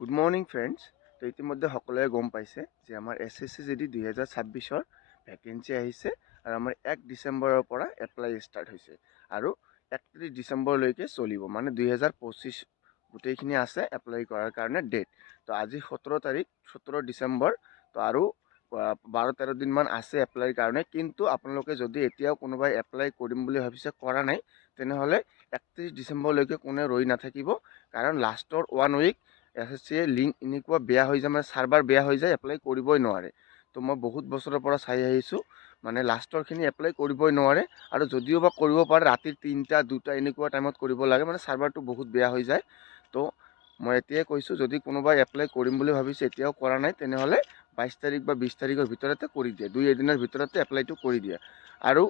Good morning friends. তো ইতিমধ্যে সকলোৱে গম পাইছে যে আমাৰ SSC GD 2026-ৰ ভেকেঞ্চি আহিছে আৰু আমাৰ 1 ডিচেম্বৰৰ পৰা এপ্লাই ষ্টাৰ্ট হৈছে আৰু 31 ডিচেম্বৰলৈকে চলিব, মানে 2025 গোটেইখিনি আছে এপ্লাই কৰাৰ কাৰণে ডেট। তো আজি 17 তাৰিখ, 17 ডিচেম্বৰ। তো আৰু 12-13 দিনমান আছে এপ্লাইৰ কাৰণে। কিন্তু আপোনালোকে যদি এতিয়াও কোনোবাই এপ্লাই কৰিম বুলি ভাবিছে কৰা নাই, তেনেহ'লে 31 ডিচেম্বৰলৈকে কোনে ৰৈ নাথাকিব, কাৰণ লাষ্টৰ 1 উইক SSCয়ে লিংক এনেকুৱা বেয়া হৈ যায়, মানে চাৰ্ভাৰ বেয়া হৈ যায়, এপ্লাই কৰিবই নোৱাৰে। তো মই বহুত বছৰৰ পৰা চাই আহিছোঁ, মানে লাষ্টৰখিনি এপ্লাই কৰিবই নোৱাৰে, আৰু যদিও বা কৰিব পাৰে ৰাতিৰ 3টা 2টা এনেকুৱা টাইমত কৰিব লাগে, মানে চাৰ্ভাৰটো বহুত বেয়া হৈ যায়। তো মই এতিয়াই কৈছোঁ, যদি কোনোবাই এপ্লাই কৰিম বুলি ভাবিছে এতিয়াও কৰা নাই, তেনেহ'লে 22 তাৰিখ বা 20 তাৰিখৰ ভিতৰতে কৰি দিয়ে, 2-এদিনৰ ভিতৰতে এপ্লাইটো কৰি দিয়ে। আৰু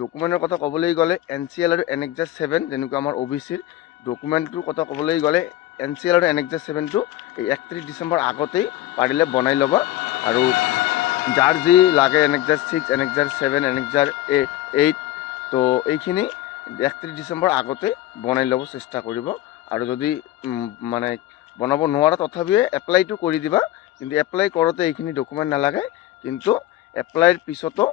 ডকুমেণ্টৰ কথা ক'বলৈ গ'লে NCL আৰু Annexure 7, যেনেকুৱা আমাৰ OBCৰ ডকুমেণ্টটোৰ কথা ক'বলৈ গ'লে NCL আৰু Annexure 7টো এই 31 ডিচেম্বৰ আগতেই পাৰিলে বনাই ল'বা। আৰু যাৰ যি লাগে Annexure 6, Annexure 7, Annexure 8, তো এইখিনি 31 ডিচেম্বৰ আগতেই বনাই ল'ব চেষ্টা কৰিব। আৰু যদি মানে বনাব নোৱাৰা তথাপিও এপ্লাইটো কৰি দিবা। কিন্তু এপ্লাই কৰোঁতে এইখিনি ডকুমেণ্ট নালাগে, কিন্তু এপ্লাইৰ পিছতো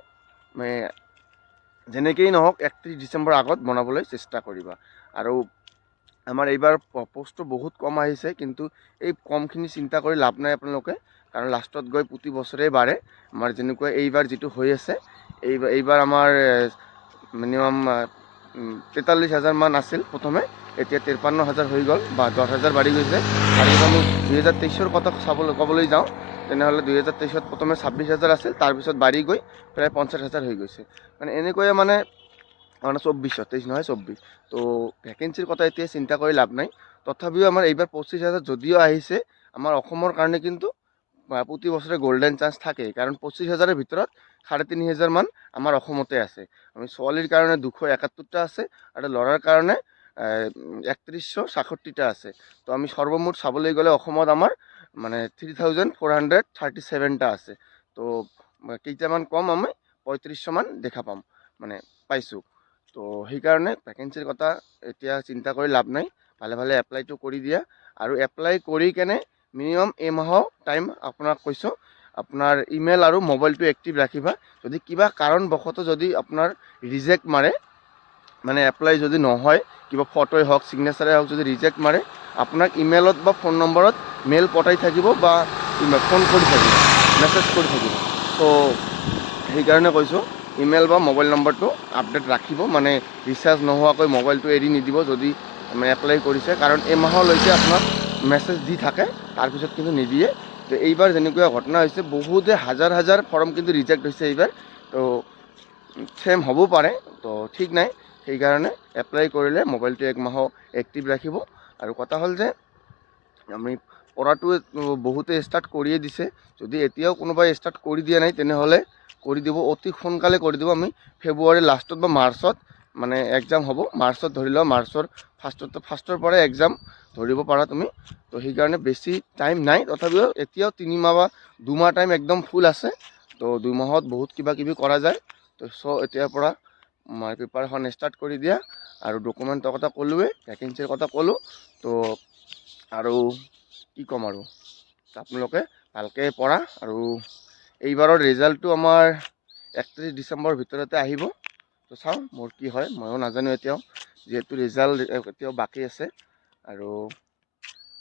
যেনেকেই নহওক 31 ডিচেম্বৰ আগত বনাবলৈ চেষ্টা কৰিবা। আৰু আমাৰ এইবাৰ পোষ্টটো বহুত কম আহিছে, কিন্তু এই কমখিনি চিন্তা কৰি লাভ নাই আপোনালোকে, কাৰণ লাষ্টত গৈ প্ৰতি বছৰেই বাঢ়ে। আমাৰ যেনেকুৱা এইবাৰ যিটো হৈ আছে, এইবাৰ আমাৰ মিনিমাম 43,000 মান আছিল প্ৰথমে, এতিয়া 53,000 হৈ গ'ল, বা 10,000 বাঢ়ি গৈছে। আৰু যদি আমি 2023-ৰ কথা ক'বলৈ যাওঁ, তেনেহ'লে 2023-ত প্ৰথমে 26,000 আছিল, তাৰপিছত বাঢ়ি গৈ প্ৰায় 50,000 হৈ গৈছে। মানে এনেকৈয়ে মানে 23 নহয় 24। তো ভেকেঞ্চিৰ কথা এতিয়া চিন্তা কৰি লাভ নাই। তথাপিও আমাৰ এইবাৰ 25,000 যদিও আহিছে, আমাৰ অসমৰ কাৰণে কিন্তু প্ৰতি বছৰে গল্ডেন চান্স থাকে, কাৰণ 25,000-ৰ ভিতৰত 3,500 মান আমাৰ অসমতে আছে। আমি ছোৱালীৰ কাৰণে 271টা আছে, আৰু ল'ৰাৰ কাৰণে 3166টা আছে। তো আমি সৰ্বমুঠ চাবলৈ গ'লে অসমত আমাৰ মানে 3,437টা আছে। তো কেইটামান কম আমি 3500 মান দেখা মানে পাইছোঁ। তো সেইকাৰণে ভেকেঞ্চিৰ কথা এতিয়া চিন্তা কৰি লাভ নাই, ভালে ভালে এপ্লাইটো কৰি দিয়া। আৰু এপ্লাই কৰি কেনে মিনিমাম এমাহৰ টাইম আপোনাক কৈছোঁ, আপোনাৰ ইমেইল আৰু মোবাইলটো এক্টিভ ৰাখিবা। যদি কিবা কাৰণবশতঃ যদি আপোনাৰ ৰিজেক্ট মাৰে, মানে এপ্লাই যদি নহয়, কিবা ফটোই হওক ছিগনেচাৰে হওক, যদি ৰিজেক্ট মাৰে, আপোনাক ইমেইলত বা ফোন নম্বৰত মেইল পঠাই থাকিব, বা ফোন কৰি থাকিব, মেছেজ কৰি থাকিব। ত' সেইকাৰণে কৈছোঁ, ইমেইল বা মোবাইল নম্বৰটো আপডেট ৰাখিব, মানে ৰিচাৰ্জ নোহোৱাকৈ মোবাইলটো এৰি নিদিব যদি এপ্লাই কৰিছে, কাৰণ এমাহলৈকে আপোনাক মেছেজ দি থাকে, তাৰপিছত কিন্তু নিদিয়ে। তো এইবাৰ যেনেকুৱা ঘটনা হৈছে, বহুতে হাজাৰ ফৰ্ম কিন্তু ৰিজেক্ট হৈছে এইবাৰ। তো ছেম হ'ব পাৰে, তো ঠিক নাই। সেইকাৰণে এপ্লাই কৰিলে মোবাইলটো 1 মাহ এক্টিভ ৰাখিব। আৰু কথা হ'ল যে আমি পঢ়াটো বহুতে ষ্টাৰ্ট কৰিয়ে দিছে, যদি এতিয়াও কোনোবাই ষ্টাৰ্ট কৰি দিয়া নাই, তেনেহ'লে কৰি দিব, অতি সোনকালে কৰি দিব। আমি ফেব্ৰুৱাৰীৰ লাষ্টত বা মাৰ্চত মানে এক্সাম হ'ব, মাৰ্চত ধৰি লোৱা, মাৰ্চৰ ফাৰ্ষ্টৰ পৰাই এক্সাম ধৰিব পাৰা তুমি। তো সেইকাৰণে বেছি টাইম নাই, তথাপিও এতিয়াও 3 মাহ বা 2 মাহ টাইম একদম ফুল আছে। তো 2 মাহত বহুত কিবা কিবি কৰা যায়। তো এতিয়াৰ পৰা মই প্ৰিপাৰেশ্যন ষ্টাৰ্ট কৰি দিয়া। আৰু ডকুমেণ্টৰ কথা ক'লোৱে, ভেকেঞ্চিৰ কথা ক'লোঁ। তো আৰু কি ক'ম, আৰু আপোনালোকে ভালকৈ পঢ়া। আৰু এইবাৰৰ ৰিজাল্টটো আমাৰ 31 ডিচেম্বৰৰ ভিতৰতে আহিব। তো চাওঁ মোৰ কি হয়, ময়ো নাজানো এতিয়াও, যিহেতু ৰিজাল্ট এতিয়াও বাকী আছে, আৰু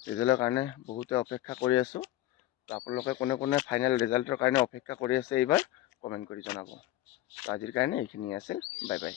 ৰিজাল্টৰ কাৰণে বহুতে অপেক্ষা কৰি আছোঁ। তো আপোনালোকে কোনে কোনে ফাইনেল ৰিজাল্টৰ কাৰণে অপেক্ষা কৰি আছে এইবাৰ, কমেণ্ট কৰি জনাব। তো আজিৰ কাৰণে এইখিনিয়ে আছিল, বাই বাই।